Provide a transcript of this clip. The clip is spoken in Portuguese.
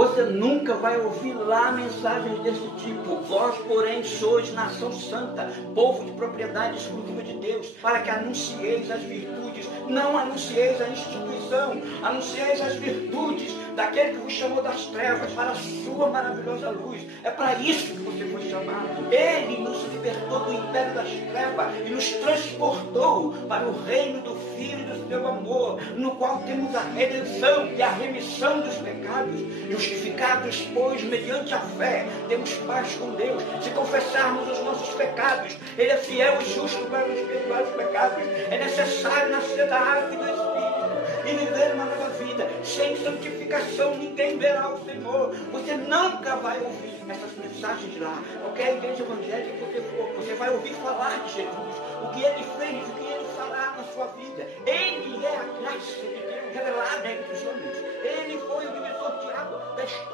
Você nunca vai ouvir lá mensagens desse tipo. Vós, porém, sois nação santa, povo de propriedade exclusiva de Deus, para que anuncieis as virtudes. Não anuncieis a instituição, anuncieis as virtudes daquele que vos chamou das trevas para a sua maravilhosa luz. É para isso que você foi chamado. Ele nos libertou do império das trevas e nos transportou para o reino do Filho do seu amor, no qual temos a redenção e a remissão dos pecados. Justificados, pois, mediante a fé, temos paz com Deus. Se confessarmos os nossos pecados, Ele é fiel e justo para nos perdoar os pecados. É necessário nascer da água e do Espírito e viver uma nova vida. Sem santificação ninguém verá o Senhor. Você nunca vai ouvir essas mensagens lá. Qualquer igreja evangélica que você for, você vai ouvir falar de Jesus, o que Ele fez, o que Ele fará na sua vida. Ele é a graça de Deus revelada entre os homens. Ele foi o divisor de água da história